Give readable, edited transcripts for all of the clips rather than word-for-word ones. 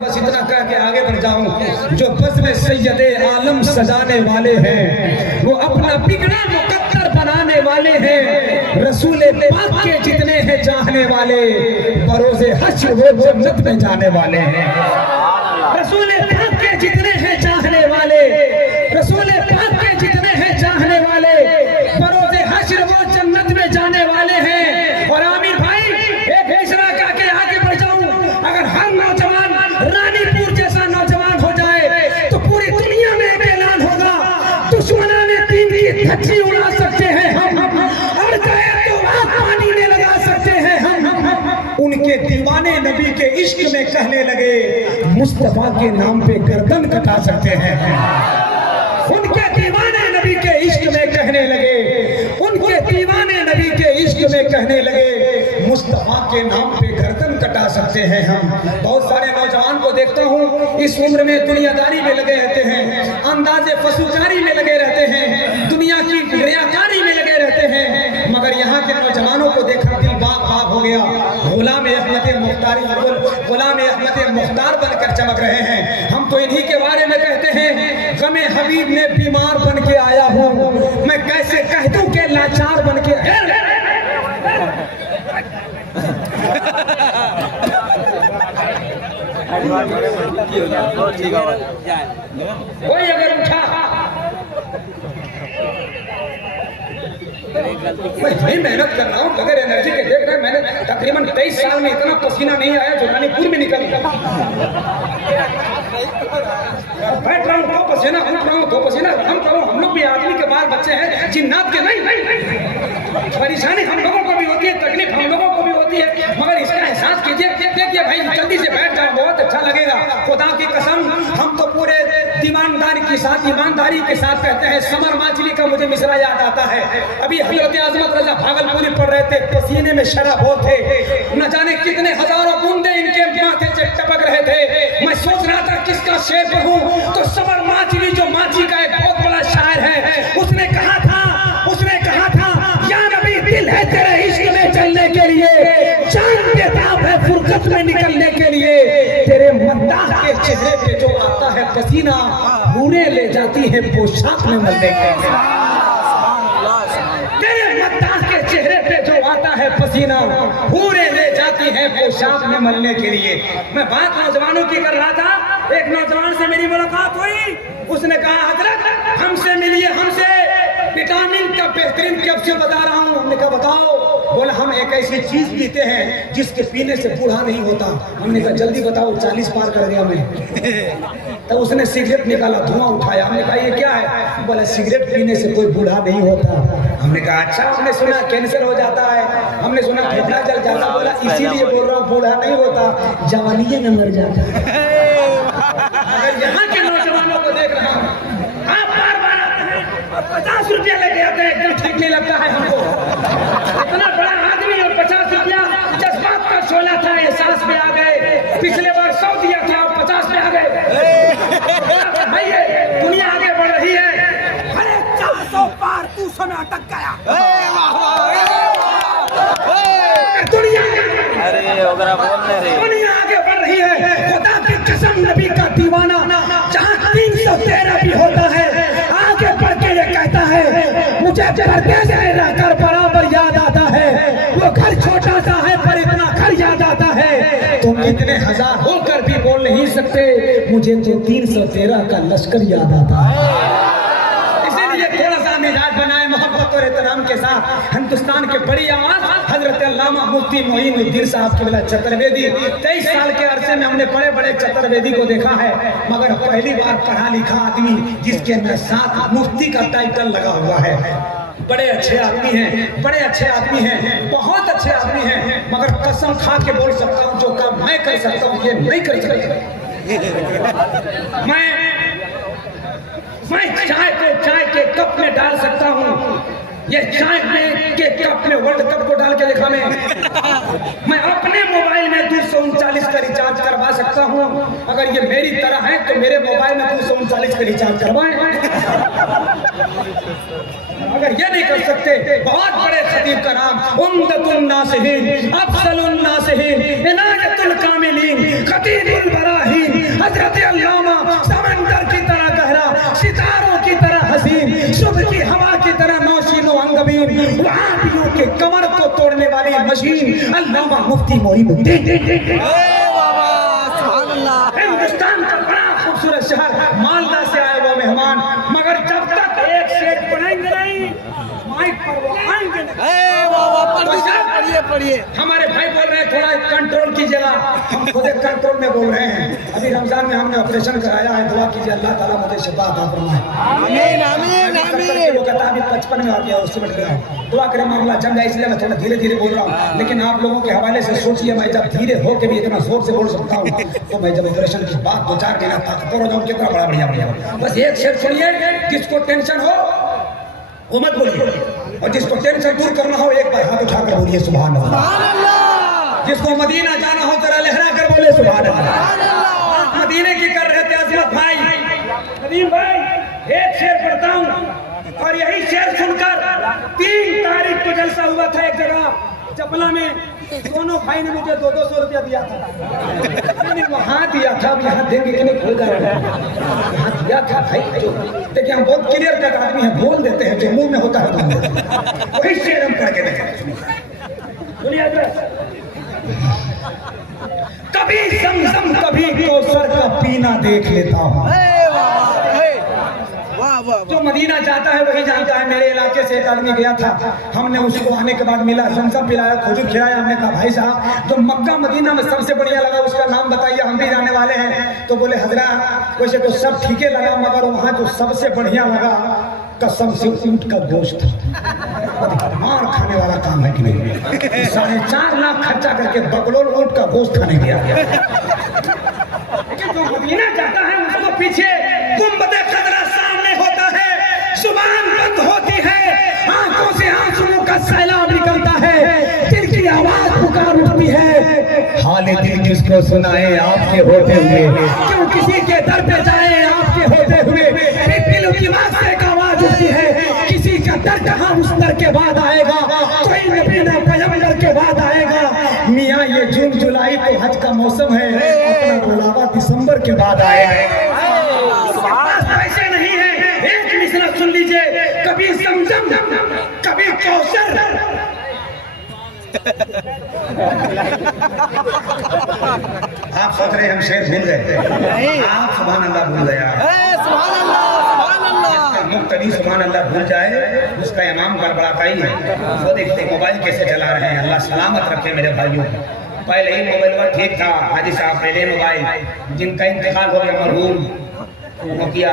बस इतना कह के आगे बढ़ जाऊं। जो बस में सैयदे आलम सजाने वाले हैं वो अपना बिगड़ा मुकद्दर बनाने वाले हैं। रसूल पाक के जितने हैं चाहने वाले बरोज़े हश्र वो जन्नत में जाने वाले हैं। रसूल पाक के जितने हैं चाहने वाले, रसूल पाक के जितने हैं चाहने वाले बरोज़े हश्र वो जन्नत में जाने वाले हैं। और आमिर भाई एक फैसला कह के आगे बढ़ जाऊं, अगर हर नौजवान रानीपुर जैसा नौजवान हो जाए तो पूरी दुनिया में एक ऐलान होगा, दुश्मनाने दीन की धज्जी उड़ा सकते हैं हम, और कहे तो आग पानी में लगा सकते हैं हम। उनके दीवाने नबी के इश्क में कहने लगे मुस्तफा के नाम पे गर्दन कटा सकते हैं। उनके दीवाने नबी के इश्क में कहने लगे, उनके दीवाने नबी के इश्क में कहने लगे मुस्तफा के नाम पे गर्दन कटा सकते हैं हम। बहुत सारे नौजवान को देखता हूँ इस उम्र में दुनियादारी में लगे रहते हैं, अंदाजे फसूकारी में लगे रहते हैं, दुनिया की रियाकारी में लगे रहते हैं, मगर यहाँ के नौजवानों को देखा दिल बाग बाग हो गया। गुलाम अहमद मुख्तार बनकर चमक रहे हैं। हम तो इन्हीं के बारे में कहते हैं गमे हबीब में बीमार बन के आया हूँ, मैं कैसे कह दूं के लाचार बन के। कोई अगर उठा मैं मेहनत कर रहा हूँ बगैर एनर्जी के, देख रहे हैं मैंने तकरीबन 23 साल में इतना पसीना नहीं आया जो रानीपुर में निकल गया। बैठ रहा हूँ तो पसीना, उठ रहा हूँ तो पसीना। हम लोग भी आदमी के बाल बच्चे हैं, जिन्नात के नहीं। परेशानी हम लोगों को भी होती है, तकलीफ हम लोगों को भी होती है, मगर इसका एहसास कीजिए। देखिए भाई जल्दी से बैठ जाओ, बहुत अच्छा लगेगा। खुदा की कसम हम तो पूरे ईमानदारी के साथ कहते हैं। समर माचली का मुझे मिसरा याद आता है। अभी हजरत आजमत रजा भागलपुरी पढ़ रहे थे, पसीने में शराब होते, न जाने कितने हजारों बूंदे इनके माथे से टपक रहे थे। मैं सोच रहा था किसका शेर पढ़ूं, तो समर माचली जो माची का एक बहुत बड़ा शायर है, उसने कहा था या नबी दिल है तेरे इश्क में चलने के लिए, जान बेताब है फुरकत में निकलने के लिए, तेरे मद्दाह के चेहरे पे जो आता है पसीना हूरें ले जाती है पोशाक में मलने के लिए। तेरे मद्दाह के चेहरे पे जो आता है पसीना हूरें ले जाती है पोशाक में मलने के लिए। मैं बात नौजवानों की कर रहा था। एक नौजवान से मेरी मुलाकात हुई, उसने कहा हजरत हमसे मिलिए, हमसे विटामिन का बेहतरीन कैप्सूल बता रहा हूँ। हमने कहा बताओ। बोला हम एक ऐसी चीज पीते हैं जिसके पीने से बूढ़ा नहीं होता। हमने कहा जल्दी बताओ, 40 पार कर गया मैं। तब उसने सिगरेट निकाला, धुआं उठाया। हमने कहा ये क्या है? बोला सिगरेट पीने से कोई बूढ़ा नहीं होता। हमने कहा अच्छा, हमने सुना कैंसर हो जाता है, हमने सुना फेफड़ा जल जाता। बोला इसीलिए बोल रहा हूँ बूढ़ा नहीं होता, जवानी में मर जाता है। यहाँ के नौजवानों को देख रहा हूँ, आप बार-बार आते हैं, 50 रुपया लेके आते हैं, एकदम ठीक नहीं लगता है हमको। इतना बड़ा आदमी और 50 रुपया, जज्बात का शोला था, एहसास में आ गए। पिछले बार 100 दिया था, 50 में आ गए। भाई दुनिया आगे बढ़ रही है। अरे 400 पार 200 में अटक गया। दुनिया आगे बढ़ रही है। खुदा की कसम नबी का दीवाना जहाँ 313 भी होता है, आगे बढ़ के ये कहता है मुझे परदेस में रहकर बराबर याद आता है, वो घर छोटा सा है पर इतना घर याद आता है। तुम इतने हजार होकर भी बोल नहीं सकते, मुझे तो 313 का लश्कर याद आता है। इसीलिए थोड़ा सा मिजाज बनाए मोहब्बत और एहतराम के साथ। हिंदुस्तान के बड़ी आवाज हजरत अल्लामा मुफ्ती मोइनुद्दीन साहब के बिला चतुर्वेदी। 23 साल के अरसे में हमने बड़े बड़े चतुर्वेदी को देखा है, मगर पहली बार पढ़ा लिखा आदमी जिसके अंदर साथ मुफ्ती का टाइटल लगा हुआ है। बड़े अच्छे आदमी हैं, बड़े अच्छे आदमी हैं, बहुत अच्छे आदमी हैं, मगर कसम खा के बोल सकता हूँ जो काम मैं कर सकता हूँ ये नहीं कर सकता। मैं चाय को चाय के कप में डाल सकता हूँ, ये चाय में के कप में वर्ल्ड कप को डाल के देखा मैं अपने मोबाइल में 239 का रिचार्ज करवा सकता हूँ। अगर ये मेरी तरह है तो मेरे मोबाइल में 239 का रिचार्ज करवाएं। अगर ये नहीं कर सकते, बहुत बड़े खतीब का नाम उम्दतुन नासिहीन, अफजलुन नासिहीन, इनायतुल कामिलीन, खतीबुल बराहीन, मशीन अल्लामा मुफ्ती मोइनुद्दीन। हिंदुस्तान का बड़ा खूबसूरत शहर मालदा से आए वो मेहमान, मगर जब तक एक शेर पढ़ेंगे नहीं माइक पर वो आएंगे नहीं। पढ़िए हमारे भाई बोल रहे हैं थोड़ा कंट्रोल कीजिएगा, हम खुद कंट्रोल में बोल रहे हैं। अभी रमजान में हमने ऑपरेशन कराया है, दुआ कीजिए अल्लाह ताला मुझे शिफा अता फरमाए। आमीन आमीन आमीन। वो कहता अभी 55 में आ गया, उससे बढ़ गया। दुआ करें मामला जम जाए, इसलिए मैं थोड़ा धीरे धीरे बोल रहा हूँ। लेकिन आप लोगों के हवाले से सोचिए, मैं जब धीरे होकर भी इतना जोर से बोल सकता हूँ, तो मैं जब ऑपरेशन की बात 2-4 दिन ताकतवर हो जाऊँ, कितना बड़ा बढ़िया। बस एक शेर सुनिए, जिसको टेंशन हो वो मत बोलिए, और जिसको टेंशन दूर करना हो एक बार हाथ उठाकर बोलिए सुभान अल्लाह। जिसको मदीना जाना हो जरा लहरा कर बोले सुभान अल्लाह। मदीने की कर रहे थे अजमत भाई, नदीम भाई, एक शेर पढ़ता हूँ, और यही शेर सुनकर 3 तारीख को जलसा हुआ था एक जगह चपला में। दोनों भाई ने मुझे 200 रुपया दिया था, मैंने वहां दिया था, अब यहाँ देंगे कि नहीं खुल जाएगा, यहाँ दिया था भाई। देखिए हम बहुत क्लियर कट आदमी हैं, बोल देते हैं जो मुंह में होता है बोल देते हैं। वही शेर हम पढ़ के देखें, सुनिए। कभी समसम कभी कौसर का पीना देख लेता हूँ। जो मदीना जाता है वही जानता है। मेरे इलाके से एक आदमी गया था, हमने उसको आने के बाद मिला, समसम पिलाया, खजूर खिलाया। हमने कहा भाई साहब जो मक्का मदीना में सबसे बढ़िया लगा उसका नाम बताइए, हम भी जाने वाले हैं। तो बोले हजरत वैसे तो सब ठीक है लगा, मगर वहाँ जो सबसे बढ़िया लगा कसम से ऊंट का गोश्त। मार खाने वाला काम है कि नहीं? 4.5 लाख खर्चा करके बकलोल ऊंट का गोश्त खाने गया। लेकिन जो मदीना जाता है उसको पीछे गुंबद खजरा सामने होता है, जुबान बंद होती है, आंखों से आंसुओं का सैलाब निकलता है, दिल की आवाज पुकार उठती है। हाले दिल किसको सुनाए आपके होते हुए, क्यों किसी के दर पे जाए आपके होते हुए। दिल की आवाज से एक आवाज उठती है, किसी का दर कहाँ उस दर के बाद आएगा, कोई नबी ना पैगंबर के बाद आएगा। मियाँ ये जून जुलाई तो हज का मौसम है, अपना बुलावा दिसंबर के बाद आएगा। ऐसे नहीं है, एक मिसरा सुन लीजिए, कभी समझम कभी कौसर। आप सोच रहे हम शेर भूल गए, आप सुभान अल्लाह भूल गया। मुक्तदी सुभान अल्लाह भूल जाए उसका इमाम गड़बड़ाता ही है। वो देखते मोबाइल कैसे चला रहे हैं, अल्लाह सलामत रखे मेरे भाइयों। पहले ही मोबाइल ठीक था, हाजी साहब पहले मोबाइल जिनका इंतकाल हो गया मरहूम नोकिया,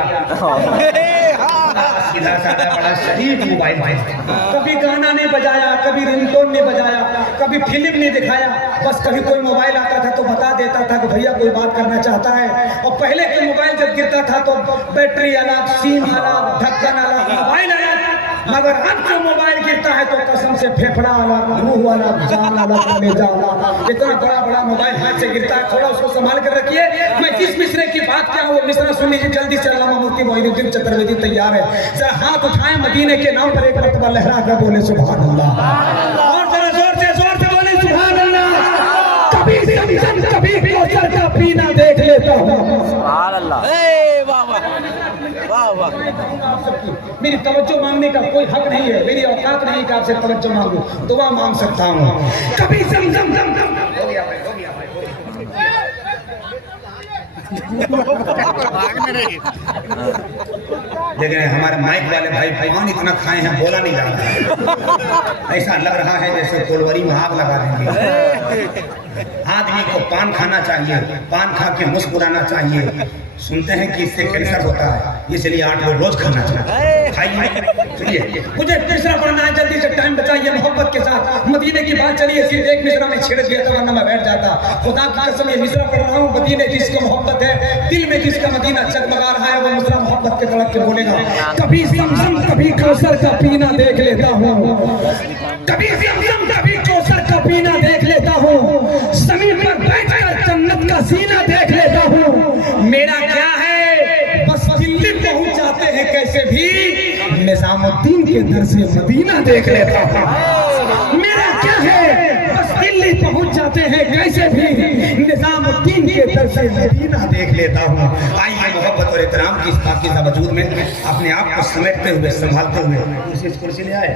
सीधा साधा बड़ा शरीफ मोबाइल है। कभी गाना नहीं बजाया, कभी रिंगटोन नहीं बजाया, कभी फिल्म नहीं दिखाया, बस कभी कोई मोबाइल आता था तो बता देता था कि भैया कोई बात करना चाहता है। और पहले के मोबाइल जब गिरता था तो बैटरी अलग, सिम अलग, ढक्कन अलग, मोबाइल अलग। मगर अब जो मोबाइल गिरता है तो कसम से फेफड़ा अलग, रूह अलग, जान अलग, कलेजा अलग। इतना बड़ा बड़ा मोबाइल हाथ से गिरता है, थोड़ा उसको संभाल कर रखिए। मैं जिस मिसरे की बात क्या हूँ मिसरा सुन लीजिए जल्दी से। अल्लामा मुफ्ती मोइनुद्दीन चतुर्वेदी तैयार है, जरा हाथ उठाएं, मदीने के नाम पर एक मरतबा लहरा कर बोले सुभान अल्लाह, और जरा जोर से बोले सुभान अल्लाह। कभी समझम कभी कौसर का पीना देख लेता हूँ। सुभान अल्लाह। वाह वाह। मेरी तवज्जो मांगने का कोई हक नहीं है, मेरी औकात नहीं कि आपसे तवज्जो मांगू, दुआ मांग सकता हूँ। कभी समझम हो गया भाई, हो गया भाई। लेकिन हमारे माइक वाले भाई पान इतना खाए हैं बोला नहीं जा रहा है। ऐसा लग रहा है जैसे कोलवरी में आग लगा देंगे। आदमी को पान खाना चाहिए, पान खा के मुस्कुराना चाहिए। सुनते हैं कि इससे कैंसर होता है, इसलिए 8 लोग रोज खाना चाहिए। खाइए। सुनिए मुझे तीसरा पढ़ना है, जल्दी से टाइम बचाइए मोहब्बत के साथ। मदीने की बात चलिए, सिर्फ एक मिसरा में छेड़ दिया था वरना मैं बैठ जाता। खुदा की कसम ये मिसरा पढ़ रहा हूँ, मदीने जिसको मोहब्बत है, दिल में जिसका मदीना जगमगा रहा है, वो मिसरा मोहब्बत के तड़प के बोलेगा। कभी समसम कभी कौसर का पीना देख लेता हूँ, कभी समसम कभी कौसर का पीना देख लेता हूँ, जमीन पर बैठकर जन्नत का सीना देख लेता हूँ। मेरा क्या है, बस दिल्ली पहुंच जाते हैं कैसे भी, निजामुद्दीन के दर से मदीना देख लेता हूँ। मेरा क्या है, बस दिल्ली पहुंच जाते हैं कैसे भी, निजामुद्दीन के दर से मदीना देख लेता हूँ। आइए मोहब्बत और एहतराम की इस पाकीज़ा वजूद में अपने आप को समेटते हुए, संभालते हुए कुर्सी ले आए,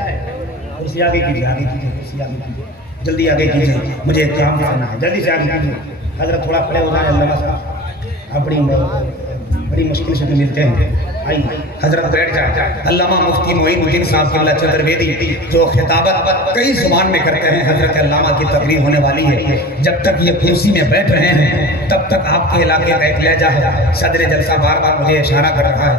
कुर्सी आगे कीजिए, आगे कीजिए, कुर्सी आगे कीजिए। जल्दी आगे कीजिए, मुझे एक काम करना है, जल्दी से आगे कीजिए। हजरत थोड़ा खड़े हो जाए, अल्लाह साहब आप बड़ी मुश्किल से तो मिलते हैं। आइए हजरत बैठ जाए। अल्लामा मुफ्ती मोइनुद्दीन साहब किबला चतुर्वेदी जो खिताबत कई जुबान में करते हैं, हजरत अल्लामा की तकरीर होने वाली है। जब तक ये कुर्सी में बैठ रहे हैं तब तक आपके इलाके का एक लहजा है। सदर जलसा बार बार मुझे इशारा कर रहा है।